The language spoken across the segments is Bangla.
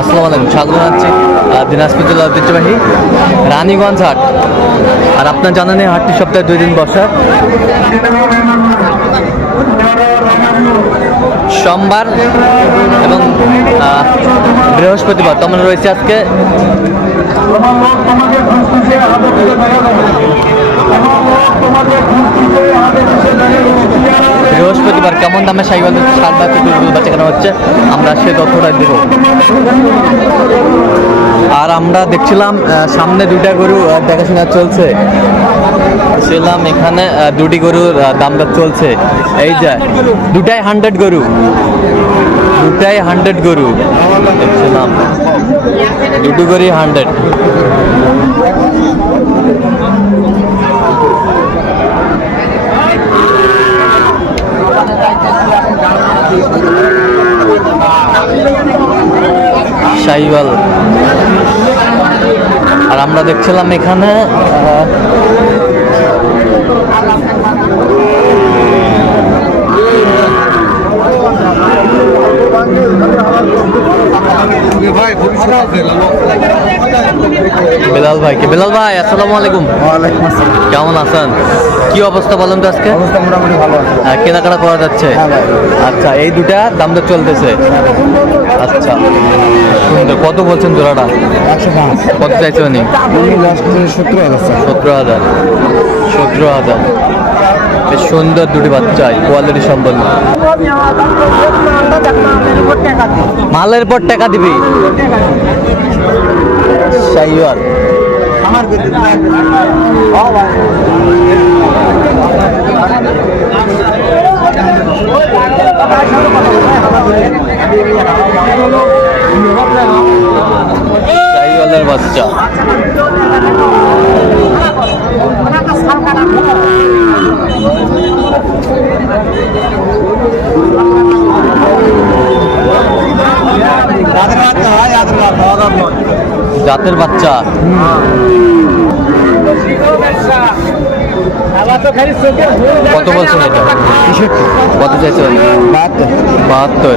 আসসালামু আলাইকুম, স্বাগত জানাচ্ছি দিনাজপুর জেলার ঐতিহ্যবাহী রানীগঞ্জ হাট। আর আপনার জানেন এই হাটটি সপ্তাহে দুই দিন বসা। সোমবার এবং বৃহস্পতিবার। তেমন রয়েছে আজকে বৃহস্পতিবার কেমন দামে সাইকেল সার বা কুকুরগুলো বেচা কেনা হচ্ছে, আমরা সে তথ্যটা দেব। আর আমরা দেখছিলাম সামনে দুইটা গরু দেখাশোনা চলছে। ছিলাম এখানে দুটি গরুর দাম দর চলছে। এই যে, দুটাই হান্ড্রেড গরু। দুটাই হান্ড্রেড গরু। দেখছিলাম। দুটো গরু হান্ড্রেড শাহিওয়াল আর আমরা দেখছিলাম এখানে বেলাল ভাই কে বেলাল ভাই আসসালামু আলাইকুম। ওয়ালাইকুম আসসালাম। কেমন আছেন? কি অবস্থা বলেন তো আজকে? অবস্থা মোটামুটি ভালো আছে। আহ, কেনাকাটা করা যাচ্ছে। হ্যাঁ আচ্ছা এই দুটা দাম দর চলতেছে। আচ্ছা সুন্দর কত বলছেন জোড়াটা? একশো পাঁচ। কত চাইছে উনি? সত্তর হাজার স্যার সতেরো হাজার। সতেরো হাজার বেশ সুন্দর দুটি বাচ্চা কোয়ালিটি সম্পন্ন। মালের পর টাকা দিবি? বাচ্চা। জাতের বাচ্চা। কত বলছেন এটা? কত চাইছেন? বাহাত্তর। বাহাত্তর।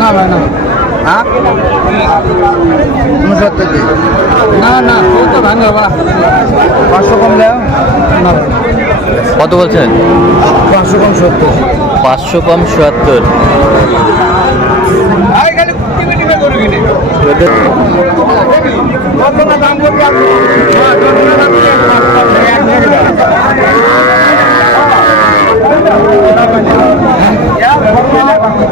না ভাই না। হ্যাঁ? উনসত্তর না না তো পাঁচশো কম না। কত বলছেন? পাঁচশো কম সত্তর। পাঁচশো কম চুয়াত্তর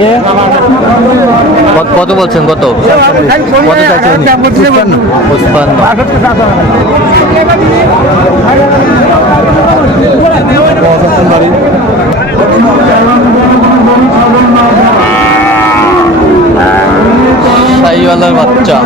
ভাঙ্গে কত- বলছেন? কত? কত চাইছেন? পুষ্পান্ন পুষ্পান্ন বাড়ি শাহিওয়ালার বাচ্চা।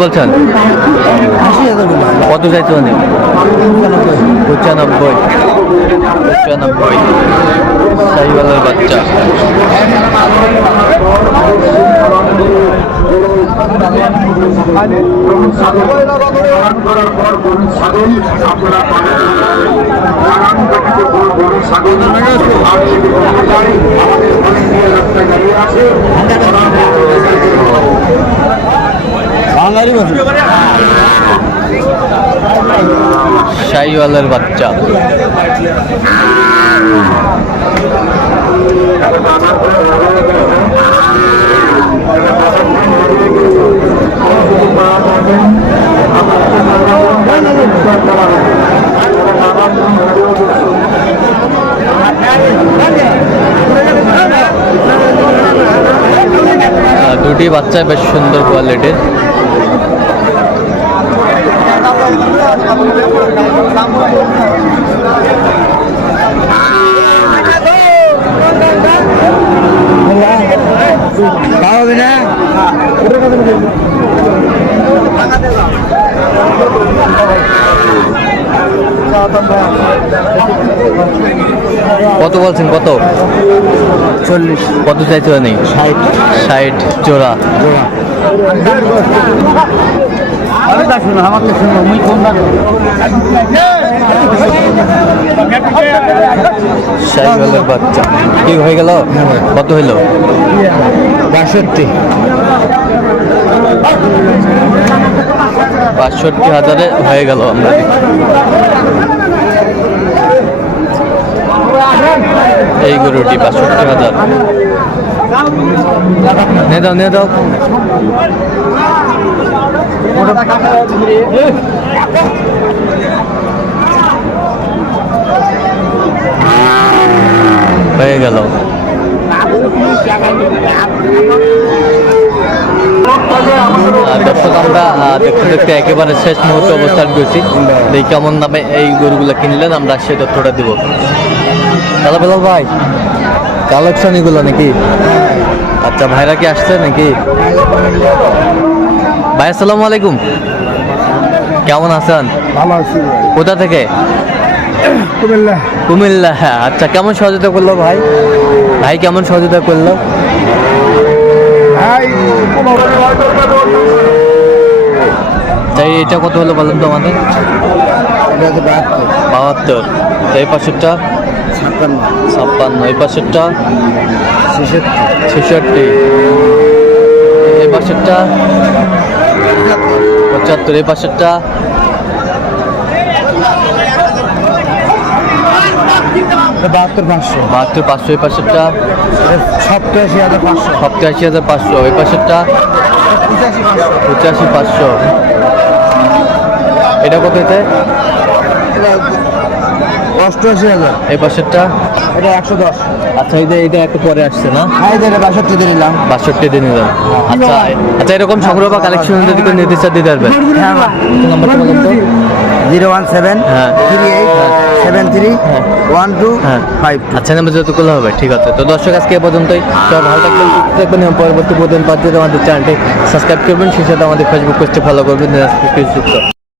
বলছেন? কত চাইছে উনি? পঁচানব্বই। পঁচানব্বই। শাহিওয়ালের বাচ্চা। শাহিওয়ালের বাচ্চা। দুটি বাচ্চা বেশ সুন্দর কোয়ালিটির না কত বলছেন কত? চল্লিশ। কত চাইতে নেই ষাট। ষাট জোড়া। আরে তা শুনো আমার তো শুনো, মুই শাহিওয়ালের বাচ্চা। কি হয়ে গেল? কত হইল? বাষট্টি। বাষট্টি হাজারে হয়ে গেল আমরা এই গরুটি বাষট্টি হাজার। নে দাও নে দাও। হয়ে গেল। দর্শক আমরা দেখতে দেখতে একেবারে শেষ মুহূর্তে অবস্থান করছি। এই কেমন দামে এই গরুগুলো কিনলেন আমরা সেই তথ্যটা দিব। তাহলে বেলাল ভাই কালেকশন এগুলো নাকি? আচ্ছা ভাইরা কি আসছে নাকি? ভাই আসসালামু আলাইকুম। কেমন আছেন? ভালো আছি কোথা থেকে? কুমিল্লা। কুমিল্লা হ্যাঁ আচ্ছা কেমন সহযোগিতা করল ভাই? ভাই কেমন সহযোগিতা করল? তাই এটা কত হলো বলেন তো আমাদের? বাহাত্তর। এই পাশেরটা? ছাপ্পান্ন। ছাপ্পান্ন। এই পাশেরটা? ছেষট্টি। ছেষট্টি। এই পাশেরটা? পঁচাত্তর এই পাশেরটা। এটা বাহাত্তর পাঁচশো। বাহাত্তর পাঁচশো এই পাশেরটা। সপ্তাশি হাজার পাঁচশো। সপ্তাশি হাজার পাঁচশো এই পাশেরটা। পঁচাশি পাঁচশো। পঁচাশি পাঁচশো। এটা কত এতে? এটা অষ্টআশি হাজার। এই পাশেরটা। এটা একশো দশ। আচ্ছা এই যে এটা একটু পরে আসছে না? হাই এটা বাষট্টি দিয়ে নিলাম। বাষট্টি দিন আচ্ছা আচ্ছা এরকম সংগ্রহ বা কালেকশন যদি কোনো নির্দিষ্ট দিতে পারবেন। হ্যাঁ নাম্বারটা বলুন তো। জিরো ওয়ান সেভেন হ্যাঁ। থ্রি এইট সেভেন থ্রি হ্যাঁ। ওয়ান টু হ্যাঁ। ফাইভ। আচ্ছা নাম্বার যতগুলো হবে ঠিক আছে। তো দর্শক আজকে এ পর্যন্তই। সবাই ভালো থাকবেন থাকবেন এবং পরবর্তী পর্যন্ত আমাদের চ্যানেলটি সাবস্ক্রাইব করবেন। সেই সাথে আমাদের ফেসবুক পেজটি ফলো করবেন। যুক্ত